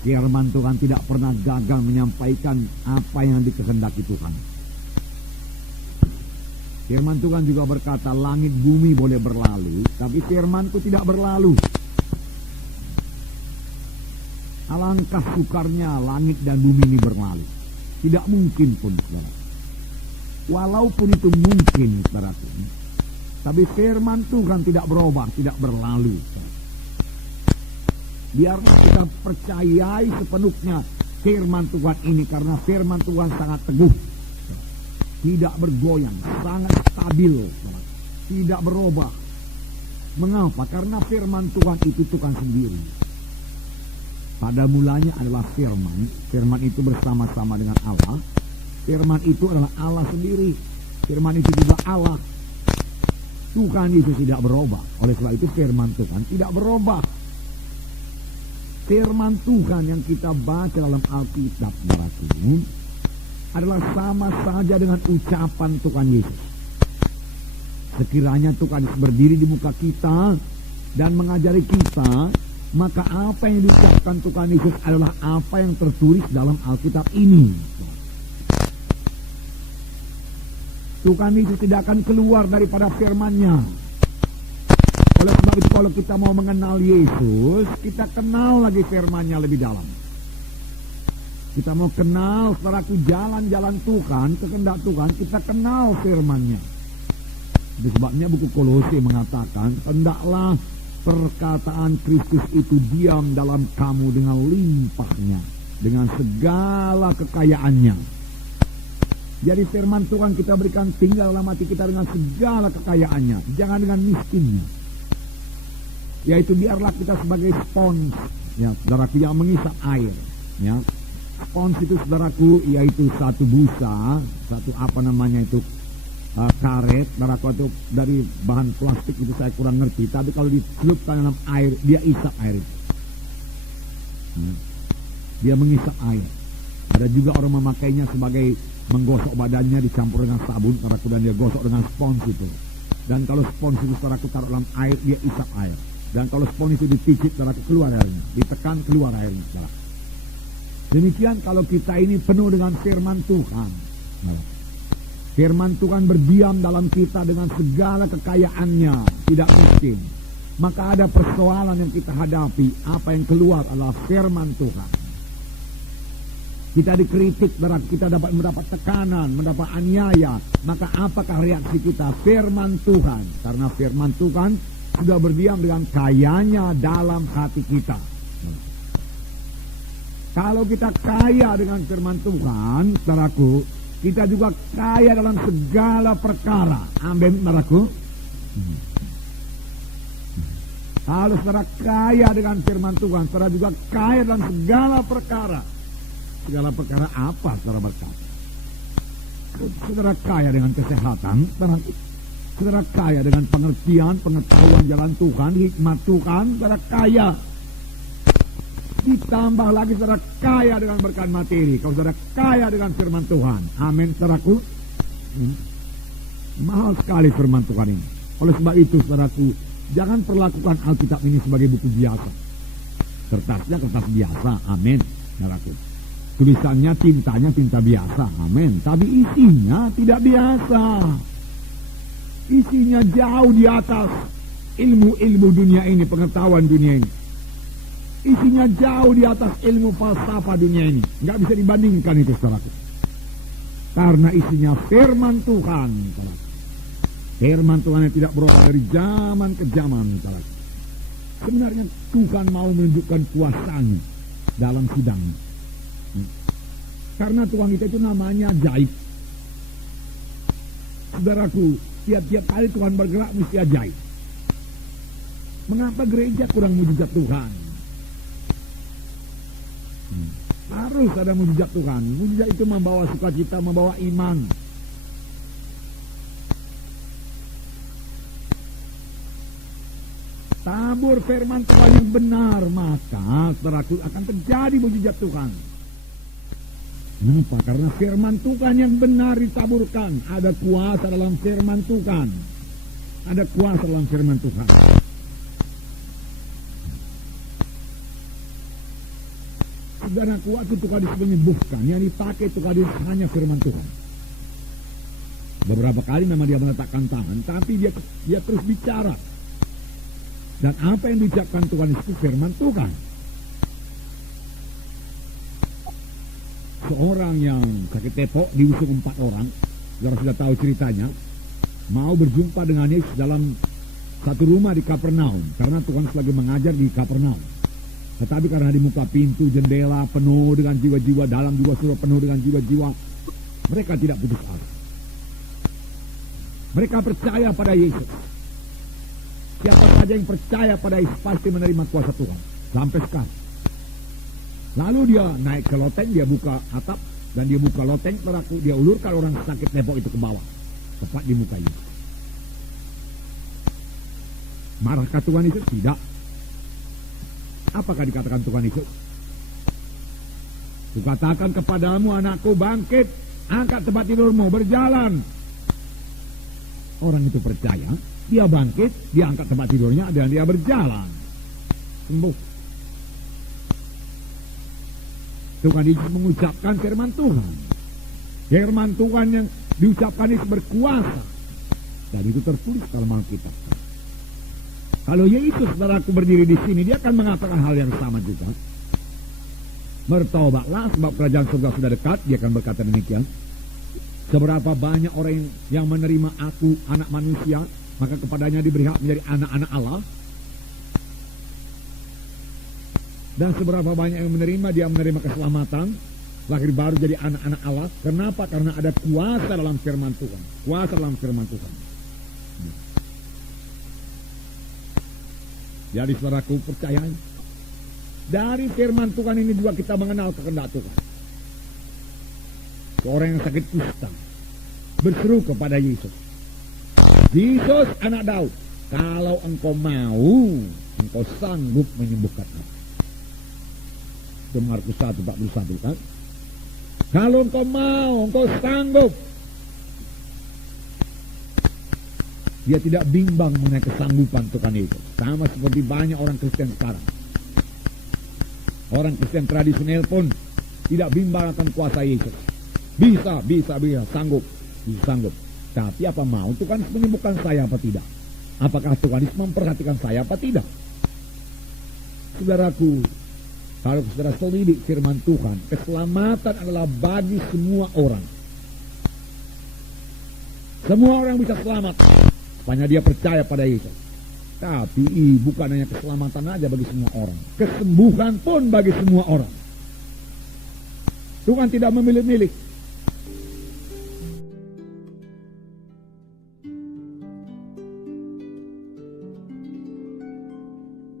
Firman Tuhan tidak pernah gagal menyampaikan apa yang dikehendaki Tuhan. Firman Tuhan juga berkata, langit bumi boleh berlalu, tapi firman-Ku tidak berlalu. Alangkah sukarnya langit dan bumi ini berlalu. Tidak mungkin pun, saudara. Walaupun itu mungkin, saudara, tapi firman Tuhan tidak berubah, tidak berlalu. Biarlah kita percayai sepenuhnya firman Tuhan ini, karena firman Tuhan sangat teguh, tidak bergoyang, sangat stabil, tidak berubah. Mengapa? Karena firman Tuhan itu Tuhan sendiri. Pada mulanya adalah firman. Firman itu bersama-sama dengan Allah. Firman itu adalah Allah sendiri. Firman itu juga Allah. Tuhan itu tidak berubah. Oleh sebab itu firman Tuhan tidak berubah. Firman Tuhan yang kita baca dalam Alkitab adalah sama saja dengan ucapan Tuhan Yesus. Sekiranya Tuhan Yesus berdiri di muka kita dan mengajari kita, maka apa yang diucapkan Tuhan Yesus adalah apa yang tertulis dalam Alkitab ini. Tuhan Yesus tidak akan keluar daripada firman-Nya. Oleh sebab itu kalau kita mau mengenal Yesus, kita kenal lagi firman-Nya lebih dalam. Kita mau kenal, saudaraku, jalan-jalan Tuhan, kehendak Tuhan, kita kenal firman-Nya. Itu sebabnya buku Kolose mengatakan, hendaklah perkataan Kristus itu diam dalam kamu dengan limpahnya, dengan segala kekayaannya. Jadi firman Tuhan kita berikan tinggal dalam hati kita dengan segala kekayaannya, jangan dengan miskinnya. Yaitu biarlah kita sebagai spons, ya, saudaraku, yang mengisap air, ya. Spons itu, saudaraku, yaitu satu busa, satu karet, saudaraku, itu dari bahan plastik, itu saya kurang ngerti, tapi kalau dicelupkan dalam air, dia isap air itu. Dia mengisap air. Ada juga orang memakainya sebagai menggosok badannya, dicampur dengan sabun, saudaraku, dan dia gosok dengan spons itu. Dan kalau spons itu, saudaraku, taruh dalam air, dia isap air. Dan kalau spons itu dipicit, saudaraku, keluar airnya, ditekan, keluar airnya, saudaraku. Demikian kalau kita ini penuh dengan firman Tuhan. Firman Tuhan berdiam dalam kita dengan segala kekayaannya, tidak miskin. Maka ada persoalan yang kita hadapi, apa yang keluar adalah firman Tuhan. Kita dikritik, kita dapat mendapat tekanan, mendapat aniaya. Maka apakah reaksi kita? Firman Tuhan. Karena firman Tuhan sudah berdiam dengan kayanya dalam hati kita. Kalau kita kaya dengan firman Tuhan, saudaraku, kita juga kaya dalam segala perkara. Amin, saudaraku. Kalau saudara kaya dengan firman Tuhan, saudara juga kaya dalam segala perkara. Segala perkara apa, saudara berkata? Saudara kaya dengan kesehatan, saudara kaya dengan pengertian, pengetahuan jalan Tuhan, hikmat Tuhan, saudara kaya. Ditambah lagi saudara kaya dengan berkat materi. Kalau saudara kaya dengan firman Tuhan. Amin, saudaraku. Mahal sekali firman Tuhan ini. Oleh sebab itu, saudaraku, jangan perlakukan Alkitab ini sebagai buku biasa. Kertasnya kertas biasa. Amin, saudaraku. Tulisannya, tintanya tinta biasa. Amin. Tapi isinya tidak biasa. Isinya jauh di atas ilmu-ilmu dunia ini, pengetahuan dunia ini. Isinya jauh di atas ilmu falsafah dunia ini. Nggak bisa dibandingkan itu, saudaraku. Karena isinya firman Tuhan, saudaraku. Firman Tuhan yang tidak berubah dari zaman ke zaman, saudaraku. Sebenarnya Tuhan mau menunjukkan kuasanya dalam sidang. Karena Tuhan kita itu namanya ajaib. Saudaraku, tiap-tiap kali Tuhan bergerak mesti ajaib. Mengapa gereja kurang mujizat Tuhan? Harus ada mujizat Tuhan. Mujizat itu membawa sukacita, membawa iman. Tabur firman Tuhan yang benar, maka saudaraku akan terjadi mujizat Tuhan. Kenapa? Karena firman Tuhan yang benar ditaburkan. Ada kuasa dalam firman Tuhan. Ada kuasa dalam firman Tuhan. saudaraku, waktu Tuhan Yesus menyembuhkan, yang dipakai Tuhan Yesus hanya firman Tuhan. Beberapa kali memang dia meletakkan tangan, tapi dia terus bicara. Dan apa yang diucapkan Tuhan itu firman Tuhan. Seorang yang sakit tepok diusung 4 orang, saudara sudah tahu ceritanya, mau berjumpa dengan Yesus dalam satu rumah di Kapernaum, karena Tuhan lagi mengajar di Kapernaum. Tetapi karena di muka pintu jendela penuh dengan jiwa-jiwa, dalam juga sudah penuh dengan jiwa-jiwa, mereka tidak putus asa. Mereka percaya pada Yesus. Siapa saja yang percaya pada Yesus pasti menerima kuasa Tuhan. Sampai sekarang. Lalu dia naik ke loteng, dia buka atap, dan dia buka loteng, dia ulurkan orang sakit tepok itu ke bawah. Tepat di muka Yesus. Marahkah Tuhan Yesus? Tidak. Apakah dikatakan Tuhan Yesus? Kukatakan kepadamu, anakku, bangkit, angkat tempat tidurmu, berjalan. Orang itu percaya, dia bangkit, dia angkat tempat tidurnya, dan dia berjalan. Sembuh. Tuhan Yesus mengucapkan firman Tuhan. Firman Tuhan yang diucapkan itu berkuasa. Dan itu tertulis dalam Alkitab. Kalau Yesus, saudaraku, berdiri di sini, dia akan mengatakan hal yang sama juga. Bertobatlah sebab kerajaan surga sudah dekat. Dia akan berkata demikian. Seberapa banyak orang yang menerima aku, anak manusia, maka kepadanya diberi hak menjadi anak-anak Allah. Dan seberapa banyak yang menerima, dia menerima keselamatan, lahir baru jadi anak-anak Allah. Kenapa? Karena ada kuasa dalam firman Tuhan. Kuasa dalam firman Tuhan. Jadi saudaraku, percaya. Dari firman Tuhan ini juga kita mengenal kehendak Tuhan. Orang yang sakit kusta berseru kepada Yesus. Yesus, anak Daud, kalau engkau mau, engkau sanggup menyembuhkan aku. Itu Markus 1:41 kan? Kalau engkau mau, engkau sanggup. Dia tidak bimbang mengenai kesanggupan Tuhan Yesus. Sama seperti banyak orang Kristen sekarang. Orang Kristen tradisional pun tidak bimbang akan kuasa Yesus. Bisa, sanggup. Tapi apa mau Tuhan menyembuhkan saya apa tidak? Apakah Tuhan memperhatikan saya apa tidak? Saudaraku, kalau saudara selidik firman Tuhan, keselamatan adalah bagi semua orang. Semua orang bisa selamat, sepanjang dia percaya pada Yesus. Tapi bukan hanya keselamatan aja bagi semua orang, kesembuhan pun bagi semua orang. Tuhan tidak memilih-milih.